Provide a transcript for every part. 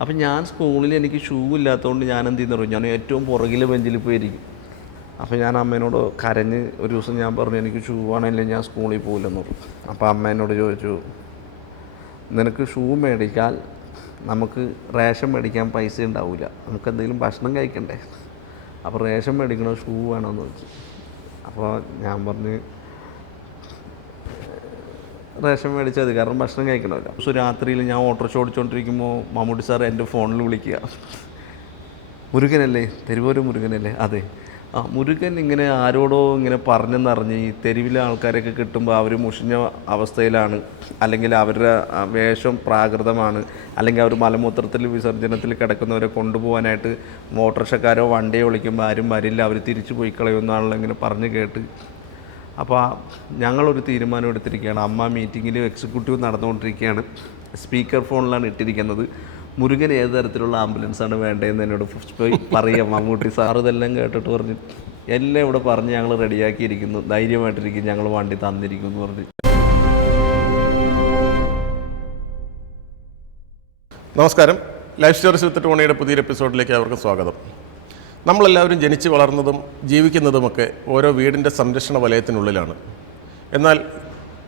അപ്പം ഞാൻ സ്കൂളിൽ എനിക്ക് ഷൂ ഇല്ലാത്തതുകൊണ്ട് ഞാൻ എന്ത് ചെയ്യുന്നു പറയും, ഞാൻ ഏറ്റവും പുറകിലെ ബെഞ്ചിൽ പോയിരിക്കും. അപ്പോൾ ഞാൻ അമ്മേനോട് കരഞ്ഞ് ഒരു ദിവസം ഞാൻ പറഞ്ഞു എനിക്ക് ഷൂ ആണെങ്കിൽ ഞാൻ സ്കൂളിൽ പോകില്ലെന്ന് പറഞ്ഞു. അപ്പോൾ അമ്മ എന്നോട് ചോദിച്ചു, നിനക്ക് ഷൂ മേടിക്കാൻ നമുക്ക് റേഷൻ മേടിക്കാൻ പൈസ ഉണ്ടാവില്ല, നമുക്ക് എന്തെങ്കിലും ഭക്ഷണം കഴിക്കണ്ടേ, അപ്പോൾ റേഷൻ മേടിക്കണോ ഷൂ വേണമെന്ന് ചോദിച്ചു. അപ്പോൾ ഞാൻ പറഞ്ഞ് റേഷൻ മേടിച്ചാൽ മതി, കാരണം ഭക്ഷണം കഴിക്കണമല്ലോ. പക്ഷേ രാത്രിയിൽ ഞാൻ ഓട്ടോറിക്ഷ ഓടിച്ചുകൊണ്ടിരിക്കുമ്പോൾ മമ്മൂട്ടി സാർ എൻ്റെ ഫോണിൽ വിളിക്കുക, മുരുകനല്ലേ, തെരുവോരം മുരുകനല്ലേ, അതെ. മുരുകൻ ഇങ്ങനെ ആരോടോ ഇങ്ങനെ പറഞ്ഞെന്നറിഞ്ഞ് ഈ തെരുവിലെ ആൾക്കാരൊക്കെ കിട്ടുമ്പോൾ അവർ മുഷിഞ്ഞ അവസ്ഥയിലാണ്, അല്ലെങ്കിൽ അവരുടെ വേഷം പ്രാകൃതമാണ്, അല്ലെങ്കിൽ അവർ മലമൂത്രത്തിൽ വിസർജനത്തിൽ കിടക്കുന്നവരെ കൊണ്ടുപോകാനായിട്ട് ഓട്ടോറിക്ഷക്കാരോ വണ്ടിയോ വിളിക്കുമ്പോൾ ആരും വരില്ല, അവർ തിരിച്ചു പോയി കളയുമെന്നാണല്ലോ ഇങ്ങനെ പറഞ്ഞ് കേട്ട്. അപ്പോൾ ഞങ്ങളൊരു തീരുമാനം എടുത്തിരിക്കുകയാണ്. അമ്മ മീറ്റിങ്ങിൽ എക്സിക്യൂട്ടീവ് നടന്നുകൊണ്ടിരിക്കുകയാണ്, സ്പീക്കർ ഫോണിലാണ് ഇട്ടിരിക്കുന്നത്, മുരുകൻ ഏത് തരത്തിലുള്ള ആംബുലൻസാണ് വേണ്ടതെന്ന് എന്നോട് പോയി പറയാം. മമ്മൂട്ടി സാർ ഇതെല്ലാം കേട്ടിട്ട് പറഞ്ഞു, എല്ലാം ഇവിടെ പറഞ്ഞ് ഞങ്ങൾ റെഡിയാക്കിയിരിക്കുന്നു, ധൈര്യമായിട്ടിരിക്കും, ഞങ്ങൾ വണ്ടി തന്നിരിക്കും എന്ന് പറഞ്ഞു. നമസ്കാരം. ലൈഫ് സ്റ്റോറീസ് വിത്ത് ടോണിയുടെ പുതിയൊരു എപ്പിസോഡിലേക്ക് അവർക്ക് സ്വാഗതം. നമ്മളെല്ലാവരും ജനിച്ചു വളർന്നതും ജീവിക്കുന്നതുമൊക്കെ ഓരോ വീടിൻ്റെ സംരക്ഷണ വലയത്തിനുള്ളിലാണ്. എന്നാൽ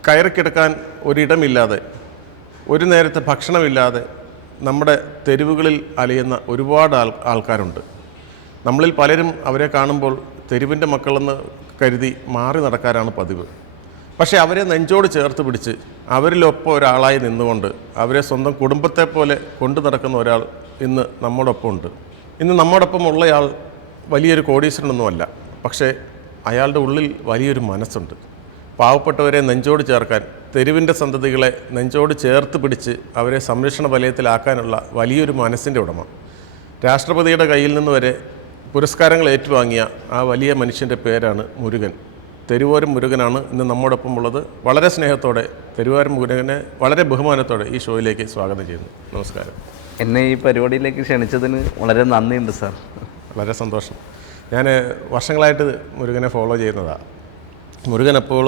കയറിക്കിടക്കാൻ ഒരിടമില്ലാതെ, ഒരു നേരത്തെ ഭക്ഷണമില്ലാതെ നമ്മുടെ തെരുവുകളിൽ അലയുന്ന ഒരുപാട് ആൾക്കാരുണ്ട്. നമ്മളിൽ പലരും അവരെ കാണുമ്പോൾ തെരുവിൻ്റെ മക്കളെന്ന് കരുതി മാറി നടക്കാനാണ് പതിവ്. പക്ഷേ അവരെ നെഞ്ചോട് ചേർത്ത് പിടിച്ച് അവരിലൊപ്പം ഒരാളായി നിന്നുകൊണ്ട് അവരെ സ്വന്തം കുടുംബത്തെ പോലെ കൊണ്ടു നടക്കുന്ന ഒരാൾ ഇന്ന് നമ്മോടൊപ്പം ഉണ്ട്. ഇന്ന് നമ്മോടൊപ്പം ഉള്ളയാൾ വലിയൊരു കോടീശ്വരനൊന്നുമല്ല, പക്ഷേ അയാളുടെ ഉള്ളിൽ വലിയൊരു മനസ്സുണ്ട്. പാവപ്പെട്ടവരെ നെഞ്ചോട് ചേർക്കാൻ, തെരുവിൻ്റെ സന്തതികളെ നെഞ്ചോട് ചേർത്ത് പിടിച്ച് അവരെ സംരക്ഷണ വലയത്തിലാക്കാനുള്ള വലിയൊരു മനസ്സിൻ്റെ ഉടമ. രാഷ്ട്രപതിയുടെ കയ്യിൽ നിന്ന് വരെ പുരസ്കാരങ്ങൾ ഏറ്റുവാങ്ങിയ ആ വലിയ മനുഷ്യൻ്റെ പേരാണ് മുരുകൻ. തെരുവോരം മുരുകനാണ് ഇന്ന് നമ്മോടൊപ്പം ഉള്ളത്. വളരെ സ്നേഹത്തോടെ തെരുവോരം മുരുകനെ വളരെ ബഹുമാനത്തോടെ ഈ ഷോയിലേക്ക് സ്വാഗതം ചെയ്യുന്നു. നമസ്കാരം. എന്നെ ഈ പരിപാടിയിലേക്ക് ക്ഷണിച്ചതിന് വളരെ നന്ദിയുണ്ട് സാർ. വളരെ സന്തോഷം. ഞാൻ വർഷങ്ങളായിട്ട് മുരുകനെ ഫോളോ ചെയ്യുന്നതാണ്. മുരുകൻ അപ്പോൾ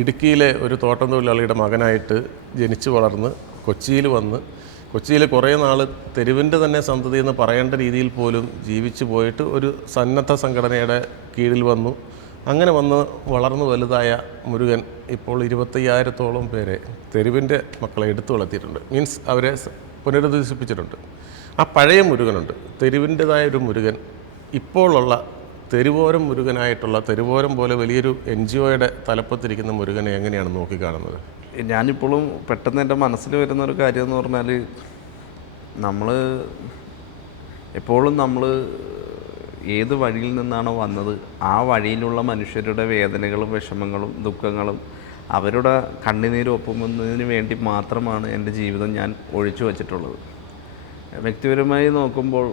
ഇടുക്കിയിലെ ഒരു തോട്ടം തൊഴിലാളിയുടെ മകനായിട്ട് ജനിച്ചു വളർന്ന് കൊച്ചിയിൽ വന്ന്, കൊച്ചിയിൽ കുറേ നാൾ തെരുവിൻ്റെ തന്നെ സന്തതി എന്ന് പറയേണ്ട രീതിയിൽ പോലും ജീവിച്ചു പോയിട്ട് ഒരു സന്നദ്ധ സംഘടനയുടെ കീഴിൽ വന്നു. അങ്ങനെ വന്ന് വളർന്നു വലുതായ മുരുകൻ ഇപ്പോൾ 25,000-ഓളം പേരെ തെരുവിൻ്റെ മക്കളെ എടുത്തു വളർത്തിയിട്ടുണ്ട്. മീൻസ് അവരെ പുനരുദ്ധരിപ്പിച്ചിട്ടുണ്ട്. ആ പഴയ മുരുകനുണ്ട്, തെരുവിൻ്റെതായ ഒരു മുരുകൻ. ഇപ്പോഴുള്ള തെരുവോരം മുരുകനായിട്ടുള്ള, തെരുവോരം പോലെ വലിയൊരു NGOയുടെ തലപ്പത്തിരിക്കുന്ന മുരുകനെ എങ്ങനെയാണ് നോക്കിക്കാണുന്നത്? ഞാനിപ്പോഴും പെട്ടെന്ന് എൻ്റെ മനസ്സിൽ വരുന്ന ഒരു കാര്യം എന്ന് പറഞ്ഞാൽ, നമ്മൾ ഏത് വഴിയിൽ നിന്നാണോ വന്നത് ആ വഴിയിലുള്ള മനുഷ്യരുടെ വേദനകളും വിഷമങ്ങളും ദുഃഖങ്ങളും അവരുടെ കണ്ണുനീരും ഒപ്പുന്നതിന് വേണ്ടി മാത്രമാണ് എൻ്റെ ജീവിതം ഞാൻ ഒഴിച്ചു വച്ചിട്ടുള്ളത്. വ്യക്തിപരമായി നോക്കുമ്പോൾ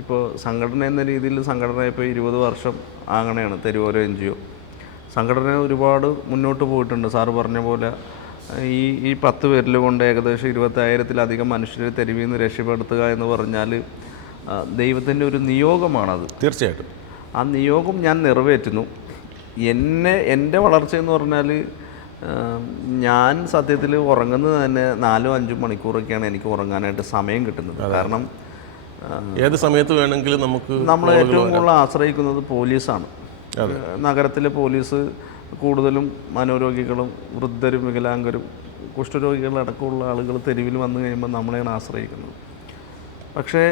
ഇപ്പോൾ സംഘടന എന്ന രീതിയിൽ സംഘടന ഇപ്പോൾ 20 വർഷം അങ്ങനെയാണ് തെരുവോരം NGO സംഘടന ഒരുപാട് മുന്നോട്ട് പോയിട്ടുണ്ട്. സാറ് പറഞ്ഞ പോലെ ഈ 10 പേരിൽ കൊണ്ട് ഏകദേശം 25,000-ലധികം മനുഷ്യരെ തെരുവിൽ നിന്ന് രക്ഷപ്പെടുത്തുക എന്ന് പറഞ്ഞാൽ ദൈവത്തിൻ്റെ ഒരു നിയോഗമാണത്. തീർച്ചയായിട്ടും ആ നിയോഗം ഞാൻ നിറവേറ്റുന്നു. എൻ്റെ വളർച്ചയെന്ന് പറഞ്ഞാൽ ഞാൻ സത്യത്തിൽ ഉറങ്ങുന്നത് തന്നെ 4-5 മണിക്കൂറൊക്കെയാണ് എനിക്ക് ഉറങ്ങാനായിട്ട് സമയം കിട്ടുന്നത്. കാരണം ഏത് സമയത്ത് വേണമെങ്കിലും നമ്മൾ ഏറ്റവും കൂടുതൽ ആശ്രയിക്കുന്നത് പോലീസാണ്. നഗരത്തിലെ പോലീസ് കൂടുതലും മനോരോഗികളും വൃദ്ധരും വികലാംഗരും കുഷ്ഠരോഗികളടക്കമുള്ള ആളുകൾ തെരുവിൽ വന്നു കഴിയുമ്പോൾ നമ്മളെയാണ് ആശ്രയിക്കുന്നത്. പക്ഷേ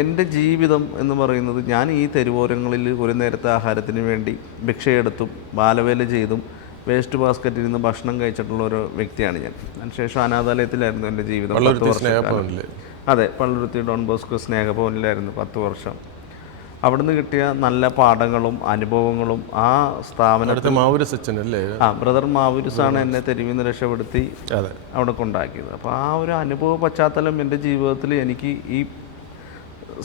എൻ്റെ ജീവിതം എന്ന് പറയുന്നത്, ഞാൻ ഈ തെരുവോരങ്ങളിൽ ഒരു നേരത്തെ ആഹാരത്തിന് വേണ്ടി ഭിക്ഷയെടുത്തും ബാലവേല ചെയ്തും വേസ്റ്റ് ബാസ്ക്കറ്റിൽ നിന്ന് ഭക്ഷണം കഴിച്ചിട്ടുള്ള ഒരു വ്യക്തിയാണ് ഞാൻ. അതിനുശേഷം അനാഥാലയത്തിലായിരുന്നു എൻ്റെ ജീവിതം. 10 വർഷം. അതെ, പള്ളുരുത്തി ഡോൺ ബോസ്കോ സ്നേഹഭവനിലായിരുന്നു 10 വർഷം. അവിടുന്ന് കിട്ടിയ നല്ല പാഠങ്ങളും അനുഭവങ്ങളും ആ സ്ഥാപനത്തിൽ ബ്രദർ മാവുരുസാണ് എന്നെ തെരുവിൽ നിന്ന് രക്ഷപ്പെടുത്തി അവിടെ കൊണ്ടാക്കിയത്. അപ്പോൾ ആ ഒരു അനുഭവ പശ്ചാത്തലം എൻ്റെ ജീവിതത്തിൽ എനിക്ക് ഈ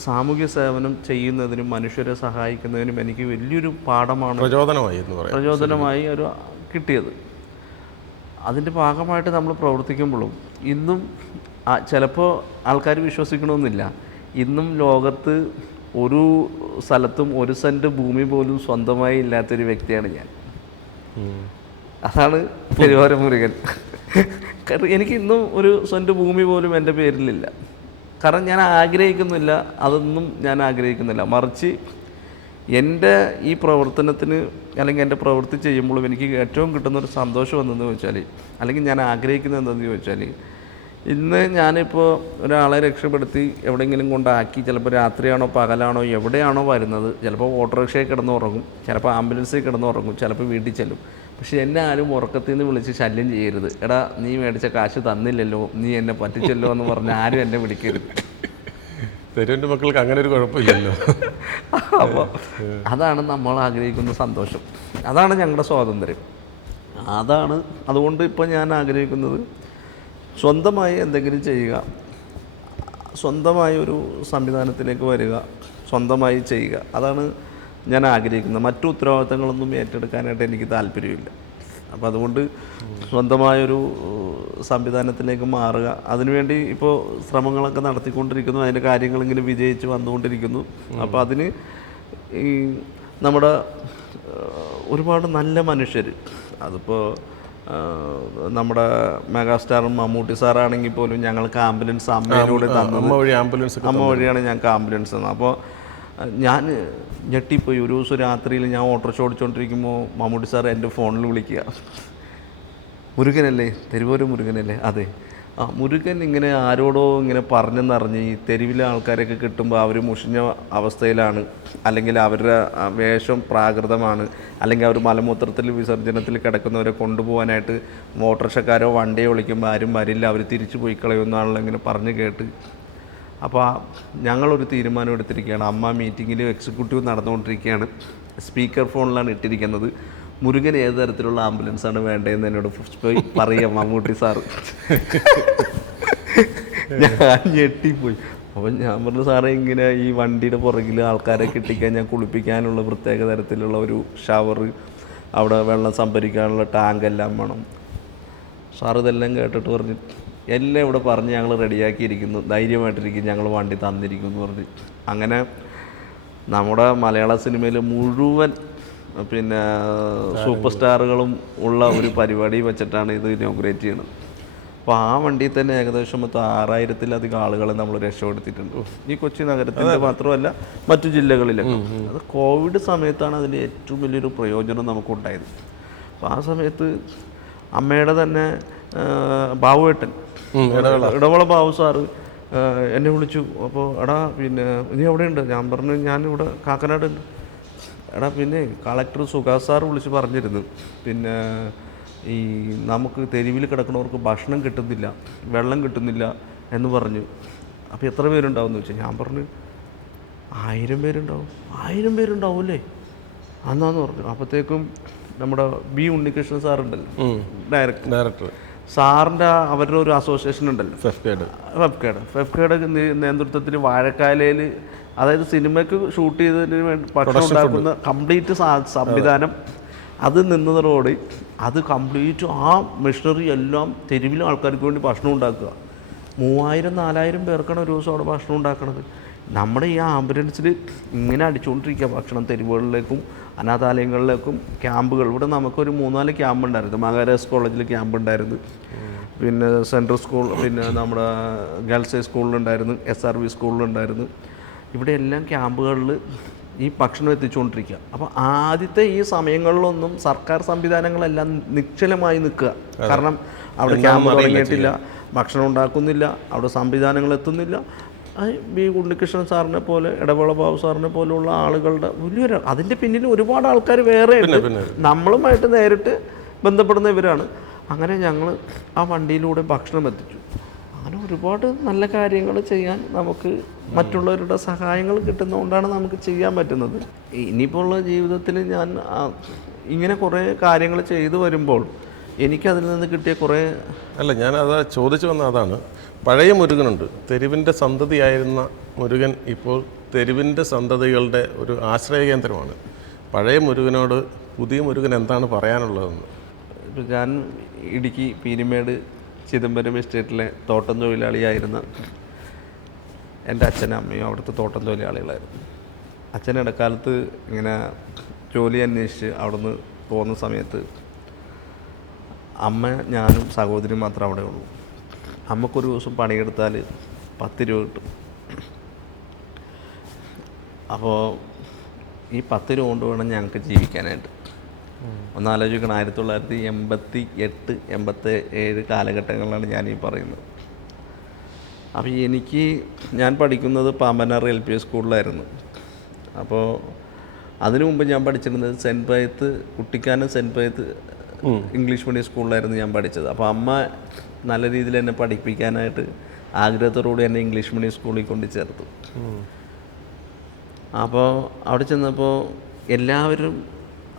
സാമൂഹ്യ സേവനം ചെയ്യുന്നതിനും മനുഷ്യരെ സഹായിക്കുന്നതിനും എനിക്ക് വലിയൊരു പാഠമാണ്, പ്രചോദനമായി ഒരു കിട്ടിയത്. അതിൻ്റെ ഭാഗമായിട്ട് നമ്മൾ പ്രവർത്തിക്കുമ്പോഴും ഇന്നും ചിലപ്പോൾ ആൾക്കാർ വിശ്വസിക്കണമെന്നില്ല, ഇന്നും ലോകത്ത് ഒരു സ്ഥലത്തും 1 സെൻറ്റ് ഭൂമി പോലും സ്വന്തമായി ഇല്ലാത്തൊരു വ്യക്തിയാണ് ഞാൻ. അതാണ് തെരുവോരം മുരുകൻ. എനിക്ക് ഇന്നും 1 സെൻറ്റ് ഭൂമി പോലും എൻ്റെ പേരിലില്ല. കാരണം ഞാൻ ആഗ്രഹിക്കുന്നില്ല, അതൊന്നും ഞാൻ ആഗ്രഹിക്കുന്നില്ല. മറിച്ച് എൻ്റെ ഈ പ്രവർത്തനത്തിന് അല്ലെങ്കിൽ എൻ്റെ പ്രവൃത്തി ചെയ്യുമ്പോഴും എനിക്ക് ഏറ്റവും കിട്ടുന്നൊരു സന്തോഷം എന്തെന്ന് ചോദിച്ചാൽ, അല്ലെങ്കിൽ ഞാൻ ആഗ്രഹിക്കുന്നത് എന്തെന്ന് ചോദിച്ചാൽ, ഇന്ന് ഞാനിപ്പോൾ ഒരാളെ രക്ഷപ്പെടുത്തി എവിടെയെങ്കിലും കൊണ്ടാക്കി, ചിലപ്പോൾ രാത്രിയാണോ പകലാണോ എവിടെയാണോ വരുന്നത്, ചിലപ്പോൾ ഓട്ടോറിക്ഷയിൽ കിടന്നുറങ്ങും, ചിലപ്പോൾ ആംബുലൻസിൽ കിടന്നുറങ്ങും, ചിലപ്പോൾ വീട്ടിൽ ചെല്ലും. പക്ഷേ എന്നെ ആരും ഉറക്കത്തിൽ നിന്ന് വിളിച്ച് ശല്യം ചെയ്യരുത്. എടാ നീ മേടിച്ച കാശ് തന്നില്ലല്ലോ, നീ എന്നെ പറ്റിച്ചല്ലോ എന്ന് പറഞ്ഞ് ആരും എന്നെ വിളിക്കരുത്. തെരുവിൻ്റെ മക്കൾക്ക് അങ്ങനെ ഒരു കുഴപ്പമില്ലല്ലോ. അപ്പോൾ അതാണ് നമ്മൾ ആഗ്രഹിക്കുന്ന സന്തോഷം, അതാണ് ഞങ്ങളുടെ സ്വാതന്ത്ര്യം. അതുകൊണ്ട് ഇപ്പോൾ ഞാൻ ആഗ്രഹിക്കുന്നത് സ്വന്തമായി എന്തെങ്കിലും ചെയ്യുക, സ്വന്തമായി ഒരു സംവിധാനത്തിലേക്ക് വരിക, സ്വന്തമായി ചെയ്യുക. അതാണ് ഞാൻ ആഗ്രഹിക്കുന്നത്. മറ്റു ഉത്തരവാദിത്തങ്ങളൊന്നും ഏറ്റെടുക്കാനായിട്ട് എനിക്ക് താല്പര്യമില്ല. അപ്പോൾ അതുകൊണ്ട് സ്വന്തമായൊരു സംവിധാനത്തിലേക്ക് മാറുക, അതിനുവേണ്ടി ഇപ്പോൾ ശ്രമങ്ങളൊക്കെ നടത്തിക്കൊണ്ടിരിക്കുന്നു. അതിൻ്റെ കാര്യങ്ങളിങ്ങനെ വിജയിച്ച് വന്നുകൊണ്ടിരിക്കുന്നു. അപ്പോൾ അതിന് ഈ നമ്മുടെ ഒരുപാട് നല്ല മനുഷ്യർ, അതിപ്പോൾ നമ്മുടെ മെഗാസ്റ്റാറും മമ്മൂട്ടി സാറാണെങ്കിൽ പോലും ഞങ്ങൾക്ക് ആംബുലൻസ് അമ്മയിലൂടെ തന്നത്, അമ്മ വഴിയാണ് ഞങ്ങൾക്ക് ആംബുലൻസ് തന്നത്. അപ്പോൾ ഞാൻ ഞെട്ടിപ്പോയി. ഒരു ദിവസം രാത്രിയിൽ ഞാൻ ഓട്ടോറിക്ഷ ഓടിച്ചുകൊണ്ടിരിക്കുമ്പോൾ മമ്മൂട്ടി സാർ എൻ്റെ ഫോണിൽ വിളിക്കുക, മുരുകനല്ലേ, തെരുവൂർ മുരുകനല്ലേ, അതെ, മുരുകൻ ഇങ്ങനെ ആരോടോ ഇങ്ങനെ പറഞ്ഞെന്നറിഞ്ഞ് ഈ തെരുവിലെ ആൾക്കാരൊക്കെ കിട്ടുമ്പോൾ അവർ മുഷിഞ്ഞ അവസ്ഥയിലാണ്, അല്ലെങ്കിൽ അവരുടെ വേഷം പ്രാകൃതമാണ്, അല്ലെങ്കിൽ അവർ മലമൂത്രത്തിൽ വിസർജനത്തിൽ കിടക്കുന്നവരെ കൊണ്ടുപോകാനായിട്ട് ഓട്ടോറിക്ഷക്കാരോ വണ്ടിയോ വിളിക്കുമ്പോൾ ആരും വരില്ല, അവർ തിരിച്ചു പോയി കളയുമെന്നാണല്ലോ ഇങ്ങനെ പറഞ്ഞ് കേട്ട്. അപ്പോൾ ഞങ്ങളൊരു തീരുമാനം എടുത്തിരിക്കുകയാണ്. അമ്മ മീറ്റിങ്ങിൽ എക്സിക്യൂട്ടീവ് നടന്നുകൊണ്ടിരിക്കുകയാണ്, സ്പീക്കർ ഫോണിലാണ് ഇട്ടിരിക്കുന്നത്, മുരുകൻ ഏത് തരത്തിലുള്ള ആംബുലൻസാണ് വേണ്ടതെന്ന് എന്നോട് പോയി പറയാം മമ്മൂട്ടി സാറ്. ഞാൻ ഞെട്ടിപ്പോയി. അപ്പോൾ ഞാൻ പറഞ്ഞു, സാറേ ഇങ്ങനെ ഈ വണ്ടിയുടെ പുറകിൽ ആൾക്കാരെ കിട്ടിക്കഴിഞ്ഞാൽ കുളിപ്പിക്കാനുള്ള പ്രത്യേക തരത്തിലുള്ള ഒരു ഷവർ, അവിടെ വെള്ളം സംഭരിക്കാനുള്ള ടാങ്ക് എല്ലാം വേണം. സാർ ഇതെല്ലാം കേട്ടിട്ട് പറഞ്ഞു, എല്ലാം ഇവിടെ പറഞ്ഞ് ഞങ്ങൾ റെഡിയാക്കിയിരിക്കുന്നു, ധൈര്യമായിട്ടിരിക്കും, ഞങ്ങൾ വണ്ടി തന്നിരിക്കും എന്ന് പറഞ്ഞ്. അങ്ങനെ നമ്മുടെ മലയാള സിനിമയിൽ മുഴുവൻ പിന്നെ സൂപ്പർ സ്റ്റാറുകളും ഉള്ള ഒരു പരിപാടി വെച്ചിട്ടാണ് ഇത് ഇനോഗ്രേറ്റ് ചെയ്യുന്നത്. അപ്പോൾ ആ വണ്ടിയിൽ തന്നെ ഏകദേശം 6000-ത്തിലധികം ആളുകളെ നമ്മൾ രക്ഷപ്പെടുത്തിയിട്ടുണ്ട്, ഈ കൊച്ചി നഗരത്തിൻ്റെ മാത്രമല്ല മറ്റു ജില്ലകളിലൊക്കെ. അത് കോവിഡ് സമയത്താണ് അതിൻ്റെ ഏറ്റവും വലിയൊരു പ്രയോജനം നമുക്കുണ്ടായത്. അപ്പോൾ ആ സമയത്ത് അമ്മയുടെ തന്നെ ബാബുവേട്ടൻ, ഇടവള ബാബു സാറ് എന്നെ വിളിച്ചു. അപ്പോൾ എടാ പിന്നെ നീ എവിടെയുണ്ട്? ഞാൻ പറഞ്ഞു ഞാനിവിടെ കാക്കനാട് ഉണ്ട്. എടാ പിന്നെ കളക്ടർ സുഹാസ് സാർ വിളിച്ച് പറഞ്ഞിരുന്നു, പിന്നെ ഈ നമുക്ക് തെരുവിൽ കിടക്കുന്നവർക്ക് ഭക്ഷണം കിട്ടുന്നില്ല, വെള്ളം കിട്ടുന്നില്ല എന്ന് പറഞ്ഞു. അപ്പോൾ എത്ര പേരുണ്ടാവും എന്ന് ചോദിച്ചാൽ, ഞാൻ പറഞ്ഞു 1000 പേരുണ്ടാവും. 1000 പേരുണ്ടാവും അന്നാന്ന് പറഞ്ഞു. അപ്പോഴത്തേക്കും നമ്മുടെ ബി ഉണ്ണികൃഷ്ണൻ സാറുണ്ടല്ലോ, ഡയറക്ടർ സാറിൻ്റെ അവരുടെ ഒരു അസോസിയേഷൻ ഉണ്ടല്ലോ, ഫെഫ്കേഡ് നേതൃത്വത്തിൽ വാഴക്കാലയിൽ, അതായത് സിനിമയ്ക്ക് ഷൂട്ട് ചെയ്തതിന് വേണ്ടി ഭക്ഷണം ഉണ്ടാക്കുന്ന കംപ്ലീറ്റ് സംവിധാനം അത് നിന്നതോടെ അത് കംപ്ലീറ്റ് ആ മെഷീനറി എല്ലാം തെരുവിലെ ആൾക്കാർക്ക് വേണ്ടി ഭക്ഷണം ഉണ്ടാക്കുക. 3000-4000 പേർക്കാണ് ഒരു ദിവസം അവിടെ ഭക്ഷണം ഉണ്ടാക്കുന്നത്. നമ്മുടെ ഈ ആംബുലൻസിൽ ഇങ്ങനെ അടിച്ചുകൊണ്ടിരിക്കുക ഭക്ഷണം തെരുവുകളിലേക്കും അനാഥാലയങ്ങളിലേക്കും. ക്യാമ്പുകൾ ഇവിടെ നമുക്കൊരു 3-4 ക്യാമ്പ് ഉണ്ടായിരുന്നു. മഹാരാജാസ് കോളേജിൽ ക്യാമ്പ് ഉണ്ടായിരുന്നു, പിന്നെ സെൻട്രൽ സ്കൂൾ, പിന്നെ നമ്മുടെ ഗേൾസ് ഹൈ സ്കൂളിലുണ്ടായിരുന്നു, SRV സ്കൂളിലുണ്ടായിരുന്നു. ഇവിടെ എല്ലാം ക്യാമ്പുകളിൽ ഈ ഭക്ഷണം എത്തിച്ചുകൊണ്ടിരിക്കുക. അപ്പോൾ ആദ്യത്തെ ഈ സമയങ്ങളിലൊന്നും സർക്കാർ സംവിധാനങ്ങളെല്ലാം നിശ്ചലമായി നിൽക്കുക. കാരണം അവിടെ ക്യാമ്പ് തുടങ്ങിയിട്ടില്ല, ഭക്ഷണം ഉണ്ടാക്കുന്നില്ല, അവിടെ സംവിധാനങ്ങൾ എത്തുന്നില്ല. ബി ഉണ്ണികൃഷ്ണൻ സാറിനെ പോലെ, ഇടവേള ബാബു സാറിനെ പോലെയുള്ള ആളുകളുടെ വലിയൊരു, അതിൻ്റെ പിന്നിൽ ഒരുപാട് ആൾക്കാർ വേറെ ഉണ്ട്, നമ്മളുമായിട്ട് നേരിട്ട് ബന്ധപ്പെടുന്ന ഇവരാണ്. അങ്ങനെ ഞങ്ങൾ ആ വണ്ടിയിലൂടെ ഭക്ഷണം എത്തിച്ചു. അങ്ങനെ ഒരുപാട് നല്ല കാര്യങ്ങൾ ചെയ്യാൻ നമുക്ക് മറ്റുള്ളവരുടെ സഹായങ്ങൾ കിട്ടുന്നതുകൊണ്ടാണ് നമുക്ക് ചെയ്യാൻ പറ്റുന്നത്. ഇനിയിപ്പോൾ ഉള്ള ജീവിതത്തിൽ ഞാൻ ഇങ്ങനെ കുറേ കാര്യങ്ങൾ ചെയ്തു വരുമ്പോൾ എനിക്കതിൽ നിന്ന് കിട്ടിയ കുറേ ഞാനത് ചോദിച്ചു വന്ന അതാണ്. പഴയ മുരുകനുണ്ട്, തെരുവിൻ്റെ സന്തതിയായിരുന്ന മുരുകൻ ഇപ്പോൾ തെരുവിൻ്റെ സന്തതികളുടെ ഒരു ആശ്രയ കേന്ദ്രമാണ്. പഴയ മുരുകനോട് പുതിയ മുരുകൻ എന്താണ് പറയാനുള്ളതെന്ന്? ഇപ്പോൾ ഞാൻ ഇടുക്കി പീരിമേട് ചിദംബരം എസ്റ്റേറ്റിലെ തോട്ടം തൊഴിലാളിയായിരുന്ന എൻ്റെ അച്ഛനും അമ്മയും അവിടുത്തെ തോട്ടം തൊഴിലാളികളായിരുന്നു. അച്ഛൻ ഇടക്കാലത്ത് ഇങ്ങനെ ജോലി അന്വേഷിച്ച് അവിടുന്ന് പോകുന്ന സമയത്ത് അമ്മ, ഞാനും സഹോദരിയും മാത്രമേ അവിടെ ഉള്ളൂ. അമ്മക്കൊരു ദിവസം പണിയെടുത്താൽ 10 രൂപ കിട്ടും. അപ്പോൾ ഈ 10 രൂപ കൊണ്ട് വേണം ഞങ്ങൾക്ക് ജീവിക്കാനായിട്ട്. ഒന്നാലോചിക്കണം, 1988, 87 കാലഘട്ടങ്ങളിലാണ് ഞാനീ പറയുന്നത്. അപ്പോൾ ഞാൻ പഠിക്കുന്നത് പാമ്പനാർ LP സ്കൂളിലായിരുന്നു. അപ്പോൾ അതിനു മുമ്പ് ഞാൻ പഠിച്ചിരുന്നത് സെൻറ്റ് പയത്ത്, കുട്ടിക്കാനം സെൻറ്റ് പയത്ത് ഇംഗ്ലീഷ് മീഡിയം സ്കൂളിലായിരുന്നു ഞാൻ പഠിച്ചത്. അപ്പോൾ അമ്മ നല്ല രീതിയിൽ എന്നെ പഠിപ്പിക്കാനായിട്ട് ആഗ്രഹത്തോടുകൂടി എന്നെ ഇംഗ്ലീഷ് മീഡിയം സ്കൂളിൽ കൊണ്ട് ചേർത്തു. അപ്പോൾ അവിടെ ചെന്നപ്പോൾ എല്ലാവരും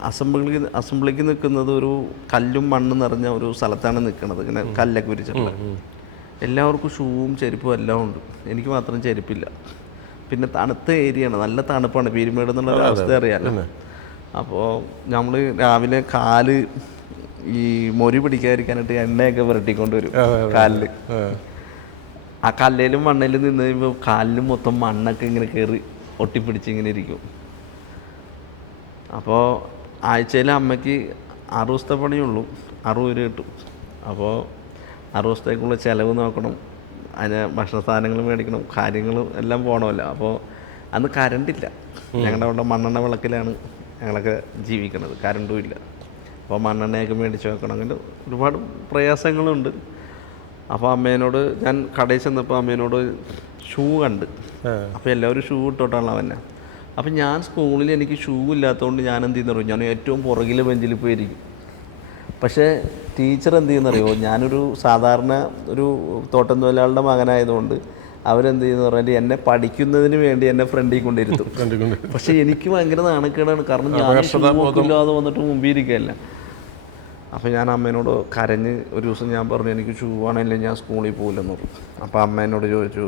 അസംബ്ലിക്ക് നിൽക്കുന്നത് ഒരു കല്ലും മണ്ണും നിറഞ്ഞ ഒരു സ്ഥലത്താണ് നിൽക്കുന്നത്, ഇങ്ങനെ കല്ലൊക്കെ വിരിച്ചിട്ടുള്ള. എല്ലാവർക്കും ഷൂവും ചെരുപ്പും എല്ലാം ഉണ്ട്, എനിക്ക് മാത്രം ചെരുപ്പില്ല. പിന്നെ തണുത്ത ഏരിയയാണ്, നല്ല തണുപ്പാണ്, പീരുമേട് എന്നുള്ള അവസ്ഥ അറിയാമല്ലോ. അപ്പോൾ നമ്മൾ രാവിലെ കാല് ഈ മൊരി പിടിക്കാതിരിക്കാനായിട്ട് എണ്ണയൊക്കെ പുരട്ടിക്കൊണ്ട് വരും കാലിൽ. ആ കല്ലിലും മണ്ണിലും നിന്ന് കഴിയുമ്പോൾ കാലിലും മൊത്തം മണ്ണൊക്കെ ഇങ്ങനെ കയറി ഒട്ടിപ്പിടിച്ച് ഇങ്ങനെ ഇരിക്കും. അപ്പോൾ ആഴ്ചയിൽ അമ്മയ്ക്ക് 6 ദിവസത്തെ പണിയുള്ളൂ, 60 രൂപ കിട്ടും. അപ്പോൾ 6 ദിവസത്തേക്കുള്ള ചിലവ് നോക്കണം, അതിന് ഭക്ഷണ സാധനങ്ങൾ മേടിക്കണം, കാര്യങ്ങളും എല്ലാം പോകണമല്ലോ. അപ്പോൾ അന്ന് കരണ്ടില്ല, ഞങ്ങളുടെ അവിടെ മണ്ണെണ്ണ വിളക്കിലാണ് ഞങ്ങളൊക്കെ ജീവിക്കുന്നത്, കരണ്ടും ഇല്ല. അപ്പോൾ മണ്ണെണ്ണയൊക്കെ മേടിച്ച് വെക്കണം, അങ്ങനെ ഒരുപാട് പ്രയാസങ്ങളുണ്ട്. അപ്പോൾ അമ്മേനോട് ഞാൻ കടയിൽ ചെന്നപ്പോൾ അമ്മേനോട് ഷൂ കണ്ട്. അപ്പോൾ എല്ലാവരും ഷൂ ഇട്ടോട്ടാണല്ലോ അവന്നെ. അപ്പം ഞാൻ സ്കൂളിൽ എനിക്ക് ഷൂ ഇല്ലാത്തതുകൊണ്ട് ഞാൻ എന്ത് ചെയ്യുന്നറിയോ, ഞാൻ ഏറ്റവും പുറകിലെ ബെഞ്ചിൽ പോയിരിക്കും. പക്ഷേ ടീച്ചർ എന്ത് ചെയ്യുന്നറിയോ, ഞാനൊരു സാധാരണ ഒരു തോട്ടം തൊഴിലാളിയുടെ മകനായതുകൊണ്ട് അവരെന്ത് ചെയ്യുന്ന പറഞ്ഞാൽ എന്നെ പഠിക്കുന്നതിന് വേണ്ടി എന്നെ ഫ്രണ്ടിൽ കൊണ്ടിരുത്തും. പക്ഷേ എനിക്ക് ഭയങ്കര നാണക്കേടാണ്, കാരണം ഞാൻ ഷൂ ഇല്ലാതെ വന്നിട്ട് മുമ്പിൽ ഇരിക്കുകയല്ല. അപ്പോൾ ഞാൻ അമ്മേനോട് കരഞ്ഞ് ഒരു ദിവസം ഞാൻ പറഞ്ഞു, എനിക്ക് ഷൂ ആണെങ്കിലും ഞാൻ സ്കൂളിൽ പോകില്ലെന്ന് പറഞ്ഞു. അപ്പോൾ അമ്മ എന്നോട് ചോദിച്ചു,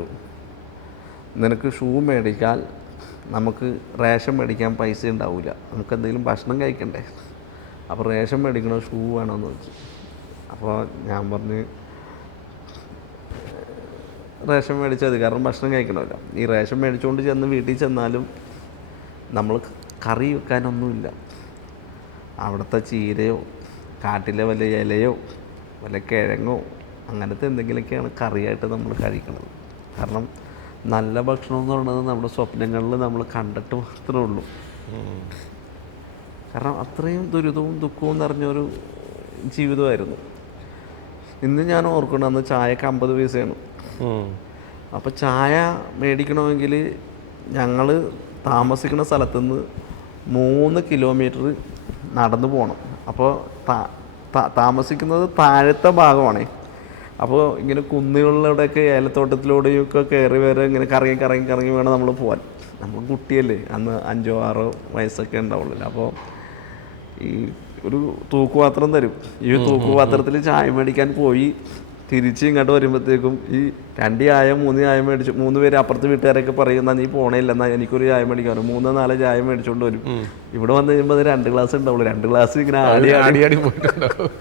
നിനക്ക് ഷൂ മേടിക്കാൻ നമുക്ക് റേഷൻ മേടിക്കാൻ പൈസ ഉണ്ടാവില്ല, നമുക്ക് എന്തെങ്കിലും ഭക്ഷണം കഴിക്കണ്ടേ, അപ്പോൾ റേഷൻ മേടിക്കണോ ഷൂ വേണമെന്ന് ചോദിച്ചു. അപ്പോൾ ഞാൻ പറഞ്ഞ് റേഷൻ മേടിച്ചാൽ മതി, കാരണം ഭക്ഷണം കഴിക്കണമല്ലോ. ഈ റേഷൻ മേടിച്ചുകൊണ്ട് ചെന്ന് വീട്ടിൽ ചെന്നാലും നമ്മൾ കറി വെക്കാനൊന്നുമില്ല. അവിടുത്തെ ചീരയോ കാട്ടിലെ വല്ല ഇലയോ വല്ല കിഴങ്ങോ അങ്ങനത്തെ എന്തെങ്കിലുമൊക്കെയാണ് കറിയായിട്ട് നമ്മൾ കഴിക്കുന്നത്. കാരണം നല്ല ഭക്ഷണം എന്ന് പറയുന്നത് നമ്മുടെ സ്വപ്നങ്ങളിൽ നമ്മൾ കണ്ടിട്ട് മാത്രമേ ഉള്ളൂ. കാരണം അത്രയും ദുരിതവും ദുഃഖവും നിറഞ്ഞൊരു ജീവിതമായിരുന്നു. ഇന്ന് ഞാൻ ഓർക്കണം, അന്ന് ചായക്ക് 50 പൈസയാണ്. അപ്പോൾ ചായ മേടിക്കണമെങ്കിൽ ഞങ്ങൾ താമസിക്കുന്ന സ്ഥലത്തുനിന്ന് 3 കിലോമീറ്റർ നടന്നു പോകണം. അപ്പോൾ താമസിക്കുന്നത് താഴത്തെ ഭാഗമാണേ. അപ്പോൾ ഇങ്ങനെ കുന്നുകളിലൂടെയൊക്കെ ഏലത്തോട്ടത്തിലൂടെയൊക്കെ കയറി വരെ ഇങ്ങനെ കറങ്ങി വേണം നമ്മൾ പോകാൻ. നമ്മൾ കുട്ടിയല്ലേ, അന്ന് 5 or 6 വയസ്സൊക്കെ ഉണ്ടാവുള്ളൂ. അപ്പോൾ ഈ ഒരു തൂക്കുപാത്രം തരും, ഈ തൂക്കുപാത്രത്തിൽ ചായ മേടിക്കാൻ പോയി തിരിച്ച് ഇങ്ങോട്ട് വരുമ്പോഴത്തേക്കും ഈ 2 ചായ 3 ചായ മേടിച്ചു, 3 പേര് അപ്പുറത്ത് വീട്ടുകാരൊക്കെ പറയുന്ന നീ പോണേയില്ല, എന്നാൽ എനിക്കൊരു ചായ മേടിക്കാൻ 3-4 ചായ മേടിച്ചുകൊണ്ട് വരും. ഇവിടെ വന്നു കഴിയുമ്പോൾ അത് 2 ഗ്ലാസ് ഉണ്ടാവുള്ളൂ, 2 ഗ്ലാസ് ഇങ്ങനെ ആടി പോയിട്ടുണ്ടാവും.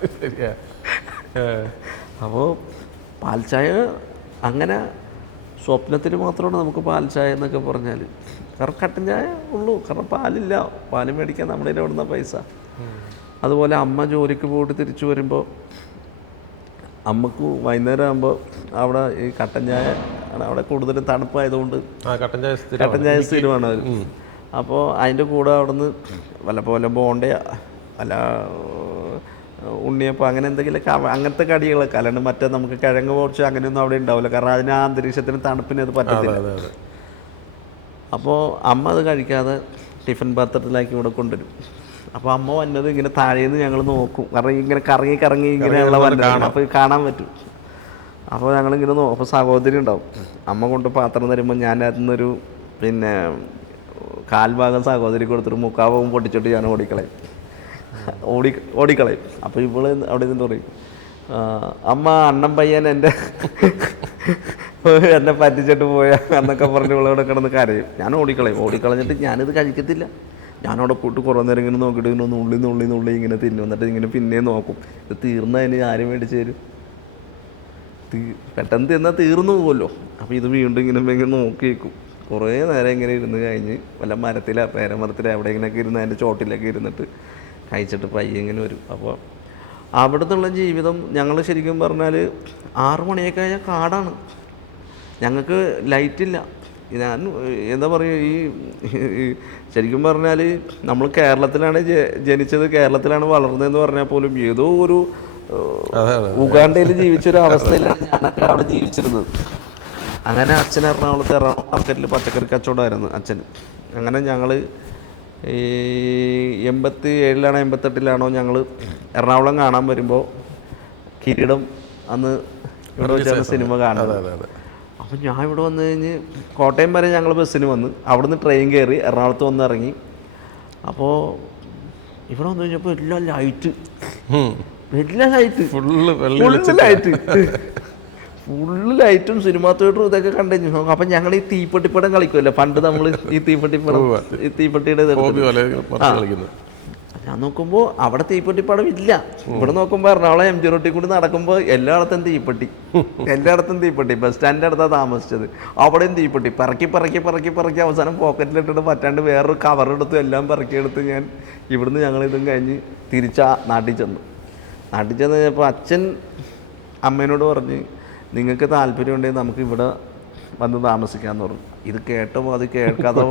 അപ്പോൾ പാൽച്ചായ അങ്ങനെ സ്വപ്നത്തിൽ മാത്രമാണ് നമുക്ക് പാൽച്ചായ എന്നൊക്കെ പറഞ്ഞാൽ. കാരണം കട്ടൻ ചായ ഉള്ളൂ, കാരണം പാലില്ല, പാല് മേടിക്കാൻ നമ്മുടെ കയ്യിൽ എവിടുന്ന പൈസ. അതുപോലെ അമ്മ ജോലിക്ക് പോയിട്ട് തിരിച്ചു വരുമ്പോൾ അമ്മക്ക് വൈകുന്നേരം ആകുമ്പോൾ അവിടെ ഈ കട്ടൻ ചായ അവിടെ കൂടുതലും തണുപ്പായതുകൊണ്ട് കട്ടൻ ചായ സ്ഥിരമാണ് അത്. അപ്പോൾ അതിൻ്റെ കൂടെ അവിടെ നിന്ന് വല്ല ബോണ്ടയോ അല്ല ഉണ്ണിയപ്പം അങ്ങനെ എന്തെങ്കിലുമൊക്കെ അങ്ങനത്തെ കടികളൊക്കെ, അല്ലാണ്ട് മറ്റേ നമുക്ക് കിഴങ്ങ് പൊറിച്ച് അങ്ങനെയൊന്നും അവിടെ ഉണ്ടാവില്ല, കാരണം അതിന് ആ അന്തരീക്ഷത്തിന് തണുപ്പിന് അത് പറ്റത്തില്ല. അപ്പോൾ അമ്മ അത് കഴിക്കാതെ ടിഫിൻ പാത്രത്തിലാക്കി ഇവിടെ കൊണ്ടുവരും. അപ്പോൾ അമ്മ വന്നത് ഇങ്ങനെ താഴേന്ന് ഞങ്ങൾ നോക്കും, കാരണം ഇങ്ങനെ കറങ്ങി ഇങ്ങനെയുള്ള വന്നത് അപ്പോൾ കാണാൻ പറ്റും. അപ്പോൾ ഞങ്ങളിങ്ങനെ നോക്കും. അപ്പോൾ സഹോദരി ഉണ്ടാവും, അമ്മ കൊണ്ട് പാത്രം തരുമ്പോൾ ഞാൻ അതിന്നൊരു പിന്നെ 1/4 ഭാഗം സഹോദരി കൊടുത്തിട്ട് 3/4 ഭാഗം പൊട്ടിച്ചിട്ട് ഞാൻ ഓടിക്കളയും. അപ്പോൾ ഇവള് അവിടെ നിന്ന് പറയും, അമ്മ അണ്ണൻ പയ്യൻ എന്നെ പറ്റിച്ചിട്ട് പോയാ എന്നൊക്കെ പറഞ്ഞ് ഇവളവിടെ കിടന്ന് കരയും. ഞാൻ ഓടിക്കളഞ്ഞിട്ട് ഞാനിത് കഴിക്കത്തില്ല. ഞാനവിടെ പോയിട്ട് കുറേ നേരം ഇങ്ങനെ നോക്കിയിട്ട് ഇങ്ങനെ നുള്ളി ഇങ്ങനെ തിന്നു, എന്നിട്ട് ഇങ്ങനെ പിന്നെയും നോക്കും, ഇത് തീർന്നതിന് ആരും മേടിച്ച് തരും. പെട്ടെന്ന് തിന്നാൽ തീർന്നു പോകുമല്ലോ. അപ്പോൾ ഇത് വീണ്ടും ഇങ്ങനെ നോക്കി വെക്കും. കുറേ നേരം ഇങ്ങനെ ഇരുന്ന് കഴിഞ്ഞ് വല്ല പേരമരത്തിലോ എവിടെ ഇങ്ങനെയൊക്കെ ഇരുന്ന് അതിൻ്റെ ചോട്ടിലൊക്കെ ഇരുന്നിട്ട് കഴിച്ചിട്ട് പയ്യെ ഇങ്ങനെ വരും. അപ്പോൾ അവിടുന്നുള്ള ജീവിതം ഞങ്ങൾ ശരിക്കും പറഞ്ഞാൽ 6 മണിയൊക്കെ കഴിഞ്ഞാൽ കാടാണ്, ഞങ്ങൾക്ക് ലൈറ്റില്ല. ഞാൻ എന്താ പറയുക, ഈ ശരിക്കും പറഞ്ഞാൽ നമ്മൾ കേരളത്തിലാണ് ജനിച്ചത്, കേരളത്തിലാണ് വളർന്നതെന്ന് പറഞ്ഞാൽ പോലും ഏതോ ഒരു ഉഗാണ്ടയിൽ ജീവിച്ചൊരു അവസ്ഥയിലാണ് ഞാനൊക്കെ അവിടെ ജീവിച്ചിരുന്നത്. അങ്ങനെ അച്ഛൻ എറണാകുളത്ത് മാർക്കറ്റിൽ പച്ചക്കറി കച്ചവടമായിരുന്നു അച്ഛൻ. അങ്ങനെ ഞങ്ങൾ ഈ 87 88 ഞങ്ങൾ എറണാകുളം കാണാൻ വരുമ്പോൾ കിരീടം അന്ന് ഇവിടെ വെച്ചാണ് സിനിമ കാണുന്നത്. അപ്പം ഞാൻ ഇവിടെ വന്നു കഴിഞ്ഞ് കോട്ടയം വരെ ഞങ്ങൾ ബസ്സിന് വന്ന് അവിടുന്ന് ട്രെയിൻ കയറി എറണാകുളത്ത് വന്ന് ഇറങ്ങി. അപ്പോൾ ഇവിടെ വന്നു കഴിഞ്ഞപ്പോൾ എല്ലാം ലൈറ്റ്, ഫുള്ള് ലൈറ്റും സിനിമാ തിയേറ്ററും ഇതൊക്കെ കണ്ടു. അപ്പം ഞങ്ങൾ ഈ തീപ്പെട്ടിപ്പടം കളിക്കുമല്ലോ പണ്ട്, നമ്മൾ ഈ തീപ്പെട്ടിയുടെ ഞാൻ നോക്കുമ്പോൾ അവിടെ തീപ്പെട്ടിപ്പടം ഇല്ല. ഇവിടെ നോക്കുമ്പോൾ എറണാകുളം MG റോട്ടിൽ കൂടി നടക്കുമ്പോൾ എല്ലായിടത്തും തീപ്പെട്ടി. ബസ് സ്റ്റാൻഡിൻ്റെ അടുത്താണ് താമസിച്ചത്, അവിടെയും തീപ്പെട്ടി. പറക്കി അവസാനം പോക്കറ്റിലിട്ടിട്ട് പറ്റാണ്ട് വേറൊരു കവറെടുത്ത് എല്ലാം പറക്കിയെടുത്ത് ഞാൻ ഇവിടുന്ന് ഞങ്ങളിതും കഴിഞ്ഞ് തിരിച്ചാ നാട്ടിൽ ചെന്നു കഴിഞ്ഞപ്പോൾ അച്ഛൻ അമ്മേനോട് പറഞ്ഞ് നിങ്ങൾക്ക് താല്പര്യമുണ്ടെങ്കിൽ നമുക്ക് ഇവിടെ വന്ന് താമസിക്കാമെന്ന് പറഞ്ഞു. ഇത് കേട്ടോ അത് കേൾക്കാതെ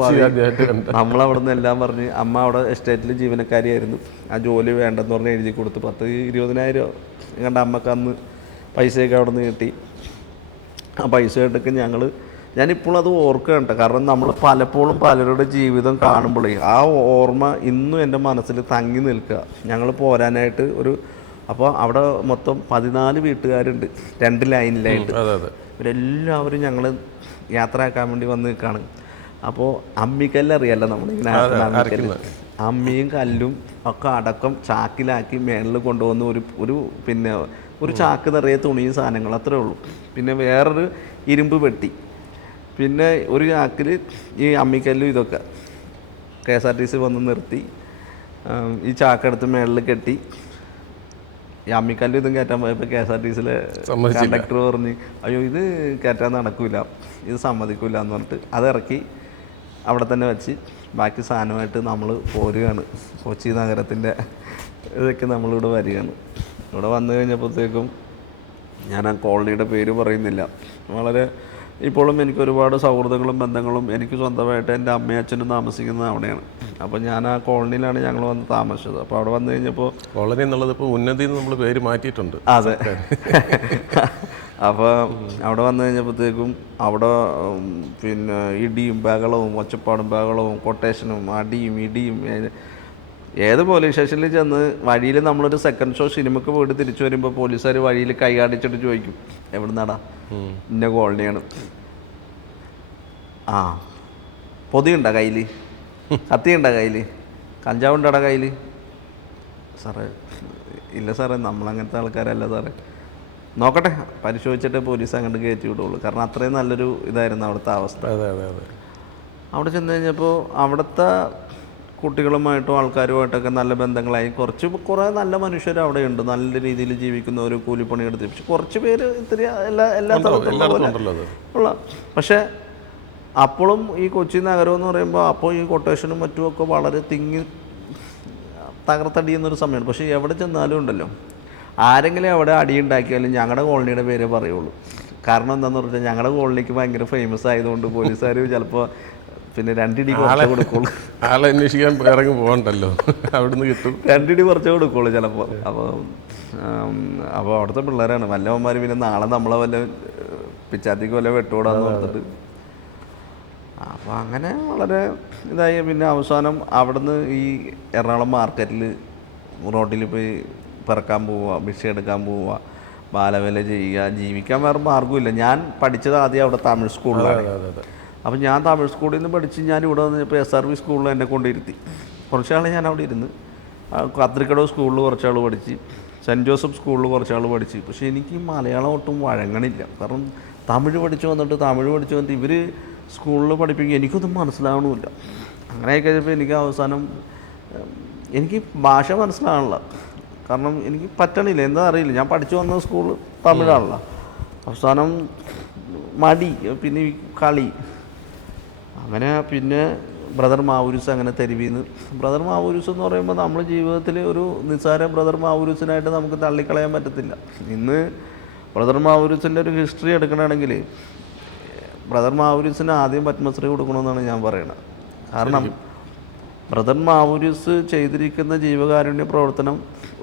നമ്മളവിടെ നിന്ന് എല്ലാം പറഞ്ഞ്, അമ്മ അവിടെ എസ്റ്റേറ്റിൽ ജീവനക്കാരിയായിരുന്നു, ആ ജോലി വേണ്ടെന്ന് പറഞ്ഞ് എഴുതി കൊടുത്ത് 10-20,000 കണ്ട അമ്മക്ക് അന്ന് പൈസയൊക്കെ അവിടെ നിന്ന് കിട്ടി. ആ പൈസ കിട്ടൊക്കെ ഞാനിപ്പോഴും അത് ഓർക്കുകയുണ്ട്. കാരണം നമ്മൾ പലപ്പോഴും പലരുടെ ജീവിതം കാണുമ്പോഴേ ആ ഓർമ്മ ഇന്നും എൻ്റെ മനസ്സിൽ തങ്ങി നിൽക്കുക. ഞങ്ങൾ പോരാനായിട്ട് അപ്പോൾ അവിടെ മൊത്തം 14 വീട്ടുകാരുണ്ട്, 2 ലൈനിലായിട്ട്. ഇവരെല്ലാവരും ഞങ്ങൾ യാത്രയാക്കാൻ വേണ്ടി വന്ന് നിൽക്കുകയാണ്. അപ്പോൾ അമ്മിക്കല്ല് അറിയാമല്ലോ, നമ്മളിങ്ങനെ അമ്മിക്കല്ല്, അമ്മിയും കല്ലും ഒക്കെ അടക്കം ചാക്കിലാക്കി മേളിൽ കൊണ്ടുവന്ന് ഒരു ചാക്ക് നിറയെ തുണിയും സാധനങ്ങൾ അത്രേ ഉള്ളൂ. പിന്നെ വേറൊരു ഇരുമ്പ് പെട്ടി, പിന്നെ ഒരു ചാക്കിൽ ഈ അമ്മിക്കല്ലും ഇതൊക്കെ. KSRTC വന്ന് നിർത്തി ഈ ചാക്കെടുത്ത് മേളിൽ കെട്ടി. ഈ അമ്മിക്കല്ലും ഇതും കയറ്റാൻ പോയപ്പോൾ KSRTCയിലെ കണ്ടക്ടർ പറഞ്ഞ് അയ്യോ ഇത് കയറ്റാൻ നടക്കില്ല, ഇത് സമ്മതിക്കില്ല എന്ന് പറഞ്ഞിട്ട് അതിറക്കി അവിടെ തന്നെ വെച്ച് ബാക്കി സാധനമായിട്ട് നമ്മൾ പോരുകയാണ്. കൊച്ചി നഗരത്തിൻ്റെ ഇതൊക്കെ നമ്മളിവിടെ വരികയാണ്. ഇവിടെ വന്നു കഴിഞ്ഞപ്പോഴത്തേക്കും ഞാൻ ആ കോളനിയുടെ പേര് പറയുന്നില്ല, വളരെ ഇപ്പോഴും എനിക്ക് ഒരുപാട് സൗഹൃദങ്ങളും ബന്ധങ്ങളും എനിക്ക് സ്വന്തമായിട്ട് എൻ്റെ അമ്മയും അച്ഛനും താമസിക്കുന്നത് അവിടെയാണ്. അപ്പോൾ ഞാൻ ആ കോളനിയിലാണ് ഞങ്ങൾ വന്ന് താമസിച്ചത്. അപ്പോൾ അവിടെ വന്നു കഴിഞ്ഞപ്പോൾ കോളനി എന്നുള്ളത് ഇപ്പോൾ ഉന്നതി നമ്മൾ പേര് മാറ്റിയിട്ടുണ്ട്. അതെ. അപ്പോൾ അവിടെ വന്നു കഴിഞ്ഞപ്പോഴത്തേക്കും അവിടെ ഇടിയും ബഹളവും ഒച്ചപ്പാടും ബഹളവും കൊട്ടേഷനും അടിയും ഇടിയും. ഏത് പോലീസ് സ്റ്റേഷനിൽ ചെന്ന് വഴിയിൽ നമ്മളൊരു സെക്കൻഡ് ഷോ സിനിമയ്ക്ക് പോയിട്ട് തിരിച്ചു വരുമ്പോൾ പോലീസുകാർ വഴിയിൽ കൈകാണിച്ചിട്ട് ചോദിക്കും എവിടുന്നാടാ, ഇന്ന കോളനിയാണ്. ആ പൊതിയുണ്ടോ കയ്യിൽ, കത്തിയുണ്ടോ കയ്യിൽ, കഞ്ചാവുണ്ടോടാ കയ്യിൽ? സാറേ ഇല്ല സാറേ, നമ്മളങ്ങനത്തെ ആൾക്കാരല്ല സാറേ. നോക്കട്ടെ, പരിശോധിച്ചിട്ട് പോലീസ് അങ്ങോട്ട് കയറ്റി വിടുള്ളൂ. കാരണം അത്രയും നല്ലൊരു ഇതായിരുന്നു അവിടുത്തെ അവസ്ഥ. അവിടെ ചെന്ന് കഴിഞ്ഞപ്പോൾ അവിടുത്തെ കുട്ടികളുമായിട്ടും ആൾക്കാരുമായിട്ടൊക്കെ നല്ല ബന്ധങ്ങളായി. കുറേ നല്ല മനുഷ്യർ അവിടെ ഉണ്ട്, നല്ല രീതിയിൽ ജീവിക്കുന്ന ഒരു കൂലിപ്പണി എടുത്ത്. പക്ഷെ കുറച്ച് പേര് ഇത്തിരി എല്ലാ ഉള്ള. പക്ഷേ അപ്പോഴും ഈ കൊച്ചി നഗരം എന്ന് പറയുമ്പോൾ അപ്പോൾ ഈ കൊട്ടേഷനും മറ്റുമൊക്കെ വളരെ തകർത്തടിയുന്നൊരു സമയമാണ്. പക്ഷേ എവിടെ ചെന്നാലും ഉണ്ടല്ലോ, ആരെങ്കിലും അവിടെ അടിയുണ്ടാക്കിയാലും ഞങ്ങളുടെ കോളനിയുടെ പേരേ പറയുള്ളൂ. കാരണം എന്താണെന്ന് പറഞ്ഞാൽ ഞങ്ങളുടെ കോളനിക്ക് ഭയങ്കര ഫേമസ് ആയതുകൊണ്ട് പോലീസുകാർ ചിലപ്പോൾ 2 ഇടി കുറച്ച് കൊടുക്കുള്ളൂ. ആളെ അന്വേഷിക്കാൻ ഇറങ്ങി പോകണ്ടല്ലോ, അവിടുന്ന് കിട്ടും. 2 ഇടി കുറച്ച് കൊടുക്കുള്ളൂ ചിലപ്പോൾ. അപ്പോൾ അവിടുത്തെ പിള്ളേരാണ് വല്ലവന്മാർ. പിന്നെ നാളെ നമ്മളെ വല്ല പിച്ചാത്തിക്ക് വല്ല വെട്ടുകൂടാന്ന് ഓർത്തിട്ട്. അപ്പോൾ അങ്ങനെ വളരെ ഇതായി. പിന്നെ അവസാനം അവിടുന്ന് ഈ എറണാകുളം മാർക്കറ്റിൽ റോഡിൽ പോയി പിറക്കാൻ പോവുക, ഭിക്ഷ എടുക്കാൻ പോവുക, ബാലവേല ചെയ്യുക, ജീവിക്കാൻ വേറെ മാർഗ്ഗമില്ല. ഞാൻ പഠിച്ചത് ആദ്യം അവിടെ തമിഴ് സ്കൂളിലാണ്. അപ്പം ഞാൻ തമിഴ് സ്കൂളിൽ നിന്ന് പഠിച്ച് ഞാൻ ഇവിടെ വന്നപ്പോൾ SRV സ്കൂളിൽ എന്നെ കൊണ്ടിരുത്തി. കുറച്ചാൾ ഞാൻ അവിടെ ഇരുന്ന് കത്രിക്കടവ് സ്കൂളിൽ കുറച്ചാൾ പഠിച്ച്, സെൻറ്റ് ജോസഫ് സ്കൂളിൽ കുറച്ചാൾ പഠിച്ച്. പക്ഷേ എനിക്ക് മലയാളം ഒട്ടും വഴങ്ങണില്ല. കാരണം തമിഴ് പഠിച്ചു വന്നിട്ട് ഇവർ സ്കൂളിൽ പഠിപ്പിക്കുക എനിക്കൊന്നും മനസ്സിലാവണമില്ല. അങ്ങനെ കഴിഞ്ഞപ്പോൾ എനിക്ക് അവസാനം എനിക്ക് ഭാഷ മനസ്സിലാവണില്ല. കാരണം എനിക്ക് പറ്റണില്ല, എന്താ അറിയില്ല. ഞാൻ പഠിച്ചു വന്ന സ്കൂൾ തമിഴാണല്ലോ. അവസാനം മടി, പിന്നെ കളി. അങ്ങനെ പിന്നെ ബ്രദർ മാവൂരിസ് അങ്ങനെ തെരുവിന്ന്. ബ്രദർ മാവൂരിസ് എന്ന് പറയുമ്പോൾ നമ്മുടെ ജീവിതത്തിൽ ഒരു നിസ്സാര ബ്രദർ മാവൂരിസിനായിട്ട് നമുക്ക് തള്ളിക്കളയാൻ പറ്റത്തില്ല. ഇന്ന് ബ്രദർ മാവൂരിസിൻ്റെ ഒരു ഹിസ്റ്ററി എടുക്കണമെങ്കിൽ ബ്രദർ മാവുരീസിന് ആദ്യം പത്മശ്രീ കൊടുക്കണമെന്നാണ് ഞാൻ പറയുന്നത്. കാരണം ബ്രദർ മാവുരീസ് ചെയ്തിരിക്കുന്ന ജീവകാരുണ്യ പ്രവർത്തനം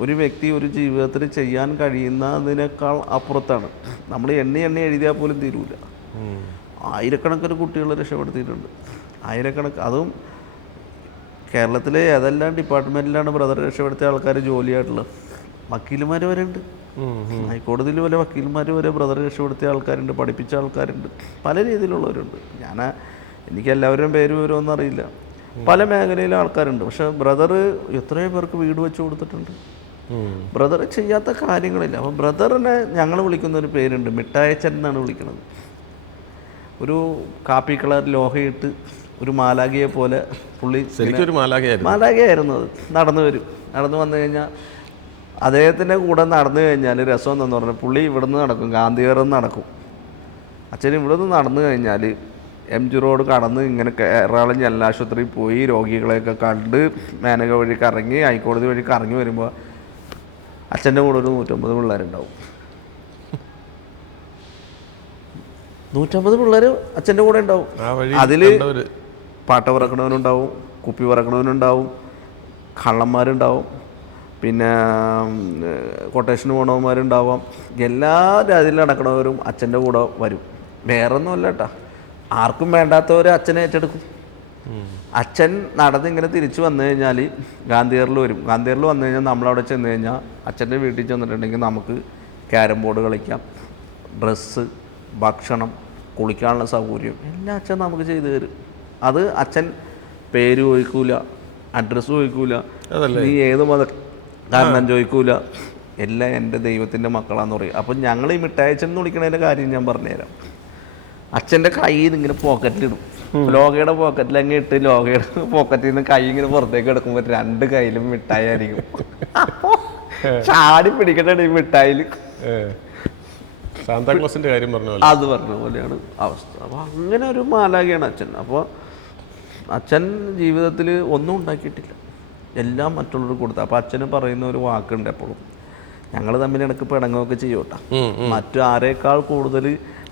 ഒരു വ്യക്തി ഒരു ജീവിതത്തിൽ ചെയ്യാൻ കഴിയുന്നതിനേക്കാൾ അപ്പുറത്താണ്. നമ്മൾ എണ്ണി എഴുതിയാൽ പോലും തീരൂല. ആയിരക്കണക്കിന് കുട്ടികളെ രക്ഷപ്പെടുത്തിയിട്ടുണ്ട്. ആയിരക്കണക്ക്, അതും കേരളത്തിലെ ഏതെല്ലാം ഡിപ്പാർട്ട്മെൻറ്റിലാണ് ബ്രദർ രക്ഷപ്പെടുത്തിയ ആൾക്കാർ ജോലിയായിട്ടുള്ളത്. വക്കീലുമാർ വരെ ഉണ്ട്. ഹൈക്കോടതിയിൽ വരെ വക്കീൽമാർ വരെ ബ്രദർ രക്ഷപ്പെടുത്തിയ ആൾക്കാരുണ്ട്, പഠിപ്പിച്ച ആൾക്കാരുണ്ട്, പല രീതിയിലുള്ളവരുണ്ട്. എനിക്ക് എല്ലാവരുടെയും പേര് വിവരമൊന്നും അറിയില്ല. പല മേഖലയിലെ ആൾക്കാരുണ്ട്. പക്ഷെ ബ്രദർ എത്രയോ പേർക്ക് വീട് വെച്ച് കൊടുത്തിട്ടുണ്ട്. ബ്രദർ ചെയ്യാത്ത കാര്യങ്ങളില്ല. അപ്പം ബ്രദറിനെ ഞങ്ങൾ വിളിക്കുന്ന ഒരു പേരുണ്ട്, മിഠായച്ചൻ എന്നാണ് വിളിക്കുന്നത്. ഒരു കാപ്പി കളർ ലോഹയിട്ട് ഒരു മാലാഖയെ പോലെ പുള്ളി മാലാഖയായിരുന്നു. അത് നടന്നു വന്നു കഴിഞ്ഞാൽ അദ്ദേഹത്തിൻ്റെ കൂടെ നടന്നു കഴിഞ്ഞാൽ രസം എന്തെന്ന് പറഞ്ഞാൽ പുള്ളി ഇവിടുന്ന് നടക്കും, ഗാന്ധിനഗറിൽ നിന്ന് നടക്കും. അച്ഛൻ ഇവിടുന്ന് നടന്നു കഴിഞ്ഞാൽ MG റോഡ് കടന്ന് ഇങ്ങനെ എറണാകുളം ജനലാശുപത്രിയിൽ പോയി രോഗികളെയൊക്കെ കണ്ട് മേനക വഴി കറങ്ങി ഹൈക്കോടതി വഴി കറങ്ങി വരുമ്പോൾ അച്ഛൻ്റെ കൂടെ ഒരു 150 പിള്ളേരുണ്ടാവും. 150 പിള്ളേർ അച്ഛൻ്റെ കൂടെ ഉണ്ടാവും. അതിൽ പാട്ട പറക്കണവനുണ്ടാവും, കുപ്പി പറക്കണവനുണ്ടാവും, കള്ളന്മാരുണ്ടാവും, പിന്നെ കൊട്ടേഷന് പോണവന്മാരുണ്ടാവാം. എല്ലാ രാജ്യത്തിൽ നടക്കണവരും അച്ഛൻ്റെ കൂടെ വരും. വേറൊന്നുമല്ല കേട്ടോ, ആർക്കും വേണ്ടാത്തവർ അച്ഛനെ ഏറ്റെടുക്കും. അച്ഛൻ നടന്നിങ്ങനെ തിരിച്ചു വന്നു കഴിഞ്ഞാൽ ഗാന്ധിനഗറിൽ വരും. ഗാന്ധിനഗറിൽ വന്നു കഴിഞ്ഞാൽ നമ്മളവിടെ ചെന്ന് കഴിഞ്ഞാൽ അച്ഛൻ്റെ വീട്ടിൽ ചെന്നിട്ടുണ്ടെങ്കിൽ നമുക്ക് ക്യാരം ബോർഡ് കളിക്കാം, ഡ്രസ്സ്, ഭക്ഷണം, കുളിക്കാനുള്ള സൗകര്യം എല്ലാം അച്ഛൻ നമുക്ക് ചെയ്തു തരും. അത് അച്ഛൻ പേര് ചോദിക്കൂല, അഡ്രസ്സ് ചോദിക്കൂല, നീ ഏത് കാരണം ചോദിക്കൂല, എല്ലാം എൻ്റെ ദൈവത്തിൻ്റെ മക്കളാന്ന് പറയും. അപ്പം ഞങ്ങൾ ഈ മിഠായിച്ചൻ എന്ന് വിളിക്കണതിൻ്റെ കാര്യം ഞാൻ പറഞ്ഞുതരാം. അച്ഛൻ്റെ കൈ ഇങ്ങനെ പോക്കറ്റിലിടും. ലോകയുടെ പോക്കറ്റിൽ അങ്ങ് ഇട്ട് ലോകയുടെ പോക്കറ്റിൽ നിന്ന് കൈ ഇങ്ങനെ പുറത്തേക്ക് എടുക്കുമ്പോൾ 2 കൈയിലും മിഠായി ആയിരിക്കും. അപ്പോൾ ചാടി പിടിക്കട്ടെ ഈ മിഠായിൽ. സാന്താക്ലോസിന്റെ കാര്യം അത് പറഞ്ഞ പോലെയാണ് അവസ്ഥ. അപ്പോൾ അങ്ങനെ ഒരു മാലാഖയാണ് അച്ഛൻ. അപ്പോൾ അച്ഛൻ ജീവിതത്തിൽ ഒന്നും ഉണ്ടാക്കിയിട്ടില്ല, എല്ലാം മറ്റുള്ളവർക്ക് കൊടുത്തു. അപ്പോൾ അച്ഛന് പറയുന്ന ഒരു വാക്കുണ്ട് എപ്പോഴും, ഞങ്ങൾ തമ്മിൽ ഇടയ്ക്ക് പിണങ്ങുകയൊക്കെ ചെയ്യോട്ടെ, മറ്റു ആരേക്കാൾ കൂടുതൽ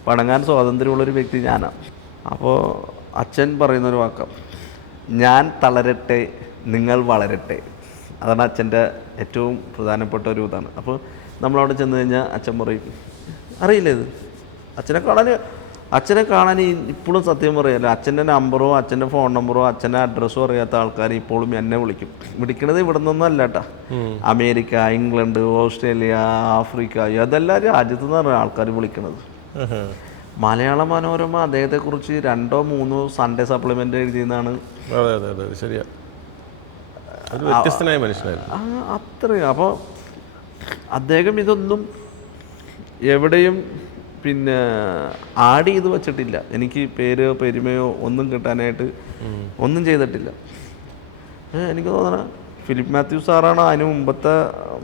പിണങ്ങാൻ സ്വാതന്ത്ര്യമുള്ളൊരു വ്യക്തി ഞാനാണ്. അപ്പോൾ അച്ഛൻ പറയുന്നൊരു വാക്കാണ്, ഞാൻ തളരട്ടെ നിങ്ങൾ വളരട്ടെ. അതാണ് അച്ഛൻ്റെ ഏറ്റവും പ്രധാനപ്പെട്ട ഒരു ഇതാണ്. അപ്പോൾ നമ്മളവിടെ ചെന്ന് കഴിഞ്ഞാൽ അച്ഛൻ പറയും, അറിയില്ല ഇത് അച്ഛനെ കാണാൻ ഇപ്പോഴും സത്യം പറയല്ല, അച്ഛൻ്റെ നമ്പറോ അച്ഛൻ്റെ ഫോൺ നമ്പറോ അച്ഛൻ്റെ അഡ്രസ്സോ അറിയാത്ത ആൾക്കാർ ഇപ്പോഴും എന്നെ വിളിക്കണത് ഇവിടെ നിന്നൊന്നും അല്ല കേട്ടോ. അമേരിക്ക, ഇംഗ്ലണ്ട്, ഓസ്ട്രേലിയ, ആഫ്രിക്ക, അതെല്ലാം രാജ്യത്തു നിന്നാണ് ആൾക്കാർ വിളിക്കണത്. മലയാള മനോരമ അദ്ദേഹത്തെക്കുറിച്ച് 2 or 3 സൺഡേ സപ്ലിമെൻ്റ് എഴുതിയെന്നാണ്. ശരിയാ, വ്യത്യസ്തനായ മനുഷ്യനായിരുന്നു അത്രയും. അപ്പോൾ അദ്ദേഹം ഇതൊന്നും എവിടെയും പിന്നെ ആഡ് ചെയ്ത് വച്ചിട്ടില്ല. എനിക്ക് പേരോ പെരുമയോ ഒന്നും കിട്ടാനായിട്ട് ഒന്നും ചെയ്തിട്ടില്ല. എനിക്ക് തോന്നണ ഫിലിപ്പ് മാത്യു സാറാണ് അതിന് മുമ്പത്തെ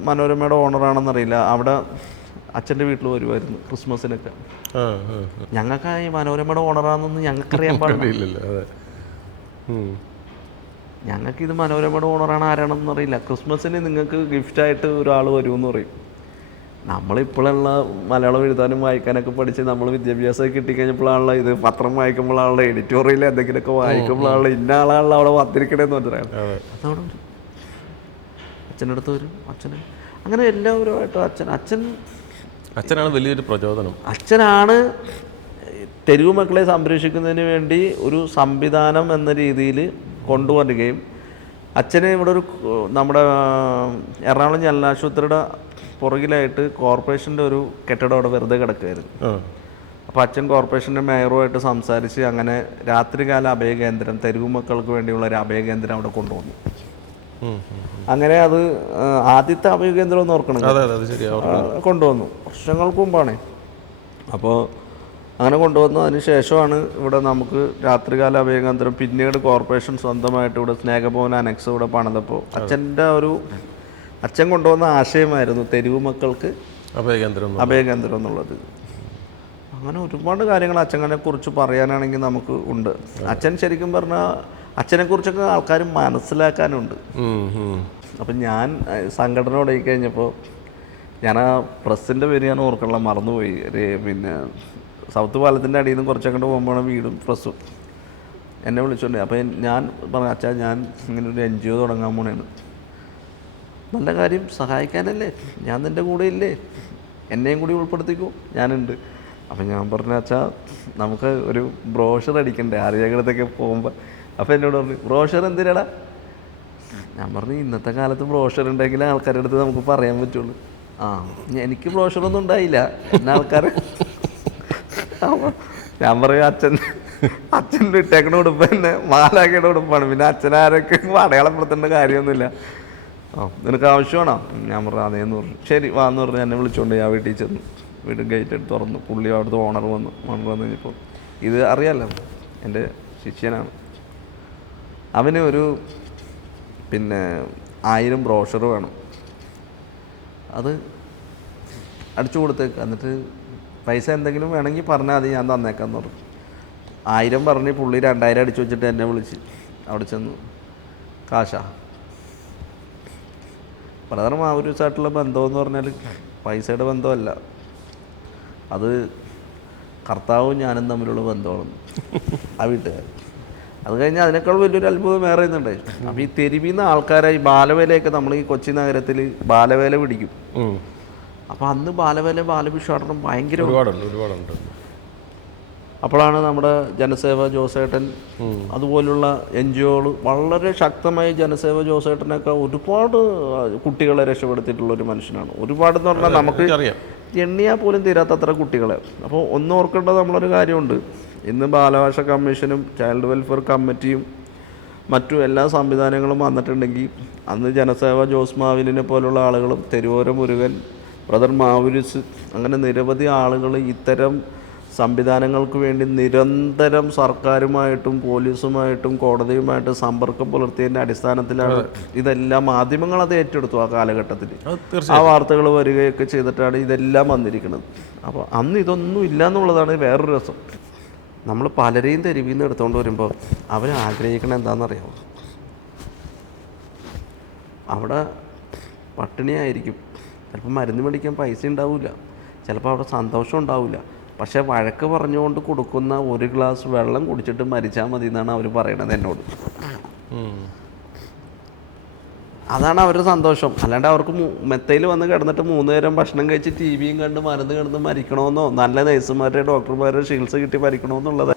മനോരമയുടെ ഓണറാണെന്നറിയില്ല. അവിടെ അച്ഛൻ്റെ വീട്ടിൽ വരുമായിരുന്നു ക്രിസ്മസിനൊക്കെ. ഞങ്ങൾക്ക് ഈ മനോരമയുടെ ഓണറാണെന്നൊന്നും ഞങ്ങൾക്കറിയാൻ പാടില്ല. ഞങ്ങൾക്കിത് മനോരമയുടെ ഓണറാണ് ആരാണെന്ന് അറിയില്ല. ക്രിസ്മസിന് നിങ്ങൾക്ക് ഗിഫ്റ്റായിട്ട് ഒരാൾ വരുമെന്ന് പറയും. നമ്മളിപ്പോഴുള്ള മലയാളം എഴുതാനും വായിക്കാനൊക്കെ പഠിച്ച് നമ്മൾ വിദ്യാഭ്യാസമൊക്കെ കിട്ടിക്കഴിഞ്ഞപ്പോഴാണല്ലോ ഇത് പത്രം വായിക്കുമ്പോഴാണല്ലോ എഡിറ്റോറിയൽ എന്തെങ്കിലുമൊക്കെ വായിക്കുമ്പോഴാണല്ലോ ഇന്ന ആളാണല്ലോ അവിടെ വന്നിരിക്കണേന്ന് പറഞ്ഞാൽ അതവിടെ വരും. അച്ഛൻ്റെ അടുത്ത് വരും. അച്ഛന് അങ്ങനെ എല്ലാവരുമായിട്ടും അച്ഛനാണ് വലിയൊരു പ്രചോദനം. അച്ഛനാണ് തെരുവ് മക്കളെ സംരക്ഷിക്കുന്നതിന് വേണ്ടി ഒരു സംവിധാനം എന്ന രീതിയിൽ കൊണ്ടുവരികയും അച്ഛന് ഇവിടെ നമ്മുടെ എറണാകുളം ജനലാശുപത്രിയുടെ പുറകിലായിട്ട് കോർപ്പറേഷൻ്റെ ഒരു കെട്ടിടം അവിടെ വെറുതെ കിടക്കുമായിരുന്നു. അപ്പോൾ അച്ഛൻ കോർപ്പറേഷൻ്റെ മേയറുമായിട്ട് സംസാരിച്ച് അങ്ങനെ രാത്രികാല അഭയകേന്ദ്രം, തെരുവ് മക്കൾക്ക് വേണ്ടിയുള്ള ഒരു അഭയകേന്ദ്രം അവിടെ കൊണ്ടുവന്നു. അങ്ങനെ അത് ആദ്യത്തെ അഭയകേന്ദ്രം എന്ന് ഓർക്കണം, കൊണ്ടുവന്നു വർഷങ്ങൾക്ക് മുമ്പാണ്. അപ്പോൾ അങ്ങനെ കൊണ്ടുവന്നു. അതിന് ശേഷമാണ് ഇവിടെ നമുക്ക് രാത്രികാല അഭയകേന്ദ്രം, പിന്നീട് കോർപ്പറേഷൻ സ്വന്തമായിട്ട് ഇവിടെ സ്നേഹഭവൻ അനക്സ് ഇവിടെ പണിതപ്പോൾ അച്ഛൻ കൊണ്ടുവന്ന ആശയമായിരുന്നു തെരുവ് മക്കൾക്ക് അഭയകേന്ദ്രം എന്നുള്ളത്. അങ്ങനെ ഒരുപാട് കാര്യങ്ങൾ അച്ഛനെ കുറിച്ച് പറയാനാണെങ്കിൽ നമുക്ക് ഉണ്ട്. അച്ഛൻ ശരിക്കും പറഞ്ഞാൽ അച്ഛനെക്കുറിച്ചൊക്കെ ആൾക്കാർ മനസ്സിലാക്കാനുണ്ട്. അപ്പം ഞാൻ സംഘടന തുടങ്ങി കഴിഞ്ഞപ്പോൾ ഞാൻ ആ പ്രസ്സിൻ്റെ പേര് ഞാൻ ഓർക്കണില്ല, മറന്നുപോയി. പിന്നെ സൗത്ത് പാലത്തിൻ്റെ അടിയിൽ നിന്ന് കുറച്ചങ്ങോട്ട് പോകുമ്പോഴാണ് വീടും പ്രസ്സും. എന്നെ വിളിച്ചോണ്ട് അപ്പോൾ ഞാൻ പറഞ്ഞു, അച്ഛാ ഞാൻ ഇങ്ങനെ ഒരു NGO തുടങ്ങാൻ പോണേന്ന്. നല്ല കാര്യം, സഹായിക്കാനല്ലേ, ഞാൻ നിൻ്റെ കൂടെ ഇല്ലേ, എന്നെയും കൂടി ഉൾപ്പെടുത്തിക്കോ, ഞാനുണ്ട്. അപ്പം ഞാൻ പറഞ്ഞു, അച്ഛാ നമുക്ക് ഒരു ബ്രോഷർ അടിക്കണ്ടേ ആരെയൊക്കെ പോകുമ്പോൾ. അപ്പോൾ എന്നോട് പറഞ്ഞു, ബ്രോഷർ എന്തിനാടാ? ഞാൻ പറഞ്ഞു, ഇന്നത്തെ കാലത്ത് ബ്രോഷർ ഉണ്ടെങ്കിൽ ആൾക്കാരുടെ അടുത്ത് നമുക്ക് പറയാൻ പറ്റുള്ളൂ. എനിക്ക് ബ്രോഷറൊന്നും ഉണ്ടായില്ല, എന്നെ ആൾക്കാർ. ഞാൻ പറയും, അച്ഛൻ്റെ ഇട്ടേക്കണ ഉടുപ്പ് തന്നെ മാലാക്കയുടെ ഉടുപ്പാണ്, പിന്നെ അച്ഛനാരൊക്കെ അടയാളപ്പെടുത്തേണ്ട കാര്യമൊന്നുമില്ല. നിനക്ക് ആവശ്യമാണോ? ഞാൻ പറഞ്ഞു അതേന്ന് പറഞ്ഞു. ശരി വാന്ന് പറഞ്ഞ് എന്നെ വിളിച്ചുകൊണ്ട് ഞാൻ വീട്ടിൽ ചെന്നു. വീട് ഗേറ്റ് എടുത്ത് തുറന്നു. പുള്ളി അവിടുത്തെ ഓണർ വന്നു കഴിഞ്ഞപ്പോൾ, ഇത് അറിയാമല്ലോ എൻ്റെ ശിഷ്യനാണ്, അവന് ഒരു 1000 ബ്രോഷർ വേണം, അത് അടിച്ചു കൊടുത്തേക്ക്, എന്നിട്ട് പൈസ എന്തെങ്കിലും വേണമെങ്കിൽ പറഞ്ഞാൽ അത് ഞാൻ തന്നേക്കാന്ന് പറഞ്ഞു. 1000 പറഞ്ഞ് പുള്ളി 2000 അടിച്ചു വെച്ചിട്ട് എന്നെ വിളിച്ച് അവിടെ ചെന്നു. കാശാ? ബ്രദറും മാവൂരുമായിട്ടുള്ള ബന്ധമെന്ന് പറഞ്ഞാൽ പൈസയുടെ ബന്ധമല്ല, അത് കർത്താവും ഞാനും തമ്മിലുള്ള ബന്ധമാണ് ആ വീട്ടുകാർ. അത് കഴിഞ്ഞ് അതിനേക്കാൾ വലിയൊരു അത്ഭുതം വേറെ ഇന്നുണ്ട്. അപ്പോൾ ഈ തെരുവിൽ നിന്ന് ആൾക്കാരെ ഈ ബാലവേലയൊക്കെ, നമ്മൾ ഈ കൊച്ചി നഗരത്തിൽ ബാലവേല പിടിക്കും. അപ്പോൾ അന്ന് ബാലഭിക്ഷാടനം ഭയങ്കര ഒരുപാടുണ്ട്. അപ്പോഴാണ് നമ്മുടെ ജനസേവ ജോസേട്ടൻ അതുപോലുള്ള NGOകൾ വളരെ ശക്തമായി, ജനസേവ ജോസേട്ടനൊക്കെ ഒരുപാട് കുട്ടികളെ രക്ഷപ്പെടുത്തിയിട്ടുള്ളൊരു മനുഷ്യനാണ്. ഒരുപാടെന്ന് പറഞ്ഞാൽ നമുക്ക് എണ്ണിയാൽ പോലും തീരാത്തത്ര കുട്ടികളെ. അപ്പോൾ ഓർക്കേണ്ടത് നമ്മളൊരു കാര്യമുണ്ട്, ഇന്ന് ബാലഭാഷ കമ്മീഷനും ചൈൽഡ് വെൽഫെയർ കമ്മിറ്റിയും മറ്റു എല്ലാ സംവിധാനങ്ങളും വന്നിട്ടുണ്ടെങ്കിൽ അന്ന് ജനസേവ ജോസ് മാവിലിനെ പോലുള്ള ആളുകളും, തെരുവോര മുരുകൻ, ബ്രദർ മാവുരിസ്, അങ്ങനെ നിരവധി ആളുകൾ ഇത്തരം സംവിധാനങ്ങൾക്ക് വേണ്ടി നിരന്തരം സർക്കാരുമായിട്ടും പോലീസുമായിട്ടും കോടതിയുമായിട്ട് സമ്പർക്കം പുലർത്തിയതിൻ്റെ അടിസ്ഥാനത്തിലാണ് ഇതെല്ലാം മാധ്യമങ്ങൾ അത് ഏറ്റെടുത്തു. ആ കാലഘട്ടത്തിൽ ആ വാർത്തകൾ വരികയൊക്കെ ചെയ്തിട്ടാണ് ഇതെല്ലാം വന്നിരിക്കുന്നത്. അപ്പോൾ അന്ന് ഇതൊന്നും ഇല്ല എന്നുള്ളതാണ് വേറൊരു രസം. നമ്മൾ പലരെയും തെരുവിൽ നിന്ന് എടുത്തുകൊണ്ട് വരുമ്പോൾ അവർ ആഗ്രഹിക്കണം എന്താണെന്നറിയാമോ? അവിടെ പട്ടിണിയായിരിക്കും, ചിലപ്പോൾ മരുന്ന് മേടിക്കാൻ പൈസ ഉണ്ടാവില്ല, ചിലപ്പോൾ അവിടെ സന്തോഷം ഉണ്ടാവില്ല. പക്ഷേ വഴക്ക് പറഞ്ഞുകൊണ്ട് കൊടുക്കുന്ന ഒരു ഗ്ലാസ് വെള്ളം കുടിച്ചിട്ട് മരിച്ചാൽ മതി എന്നാണ് അവർ പറയണത് എന്നോട്. അതാണ് അവരുടെ സന്തോഷം. അല്ലാണ്ട് അവർക്ക് മെത്തയിൽ വന്ന് കിടന്നിട്ട് 3 നേരം ഭക്ഷണം കഴിച്ച് TV യും കണ്ട് മരുന്ന് കിടന്ന് മരിക്കണമെന്നോ നല്ല നഴ്സുമാരുടെ ഡോക്ടർമാരുടെ ചികിത്സ കിട്ടി മരിക്കണമെന്നുള്ളത്